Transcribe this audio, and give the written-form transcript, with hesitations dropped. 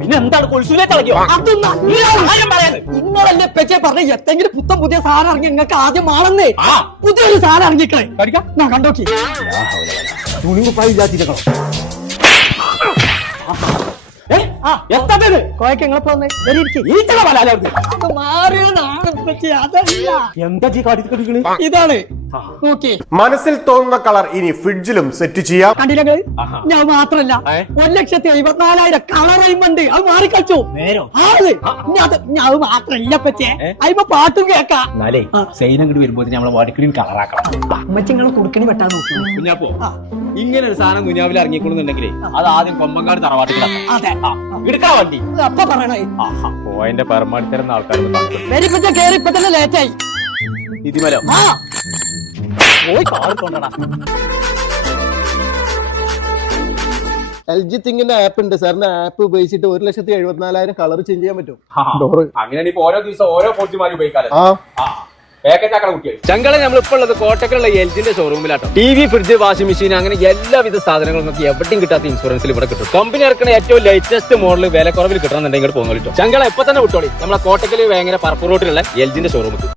പിന്നെന്താണ് കൊൽസൂലെ കളയോ? ഇന്നലല്ലേ പെച്ചെ പറഞ്ഞ എത്തെങ്കിലും പുത്തൻ പുതിയ സാധനം ഇറങ്ങി നിങ്ങൾക്ക് ആദ്യം ആണെന്നേ പുതിയൊരു സാധനം ഇറങ്ങിക്കളെ ഞാൻ കണ്ടോക്കി ഇതാണ് നോക്കി മനസ്സിൽ തോന്നുന്ന കളർ ഇനി ഫ്രിഡ്ജിലും സെറ്റ് ചെയ്യാം. കണ്ടില്ല ഞാൻ മാത്രല്ല 1,74,000 കളർ അയിമുണ്ട്. അത് മാറിക്കളിച്ചു അത് മാത്രല്ല പറ്റേ അയിമ പാട്ടും കേക്കാം. സൈനങ്ങോട്ട് വരുമ്പോ നമ്മളെ വാടിക്കടിയും കളറാക്കണം. അമ്മച്ചിങ്ങളെ കുടുക്കണി വെട്ടാൻ നോക്കി കുഞ്ഞാപ്പോ ഇങ്ങനെ ഒരു സാധനം കുഞ്ഞാവിൽ ഇറങ്ങിക്കൊള്ളുന്നുണ്ടെങ്കിലേ അത് ആദ്യം കൊമ്പങ്കാട് തറവാട്ടിലാണ്. അതെ എടുക്കാ വണ്ടി അപ്പ പറയണേ പോയിന്റെ പരമാവധി തരുന്ന ആൾക്കാർ കേറി ഇപ്പൊ തന്നെ ലേറ്റായി. ഇതിമലോ പോയി കാറിക്കൊണ്ടടാ. LG തിങ്ങിന്റെ ആപ്പ് ഉണ്ട് സാറിന്റെ ആപ്പ് ഉപയോഗിച്ചിട്ട് 1,74,000 കളർ ചേഞ്ച് ചെയ്യാൻ പറ്റും. അങ്ങനെ ഓരോ ദിവസം ഓരോ പോർച്ചുമാർ ഉപയോഗിക്കാറ്. ചങ്കളെ നമ്മളിപ്പോ ഉള്ളത് കോട്ടക്കലുള്ള എൽജിന്റെ ഷോറൂമിലാട്ടോ. TV, ഫ്രിഡ്ജ്, വാഷിംഗ് മെഷീൻ അങ്ങനെ എല്ലാവിധ സാധനങ്ങളും നമുക്ക് എവിടെയും കിട്ടാത്ത ഇൻഷുറൻസിൽ ഇവിടെ കിട്ടും. കമ്പനി ഇറക്കുന്ന ഏറ്റവും ലേറ്റസ്റ്റ് മോഡൽ വില കുറവിൽ കിട്ടണമെന്നുണ്ടെങ്കിൽ പോകുന്നു. ചങ്കളെ ഇപ്പൊ തന്നെ വിട്ടോളി നമ്മളെ കോട്ടക്കല് വേങ്ങര പറപ്പൂർ റോഡിലുള്ള എൽജിന്റെ ഷോറൂമിൽ.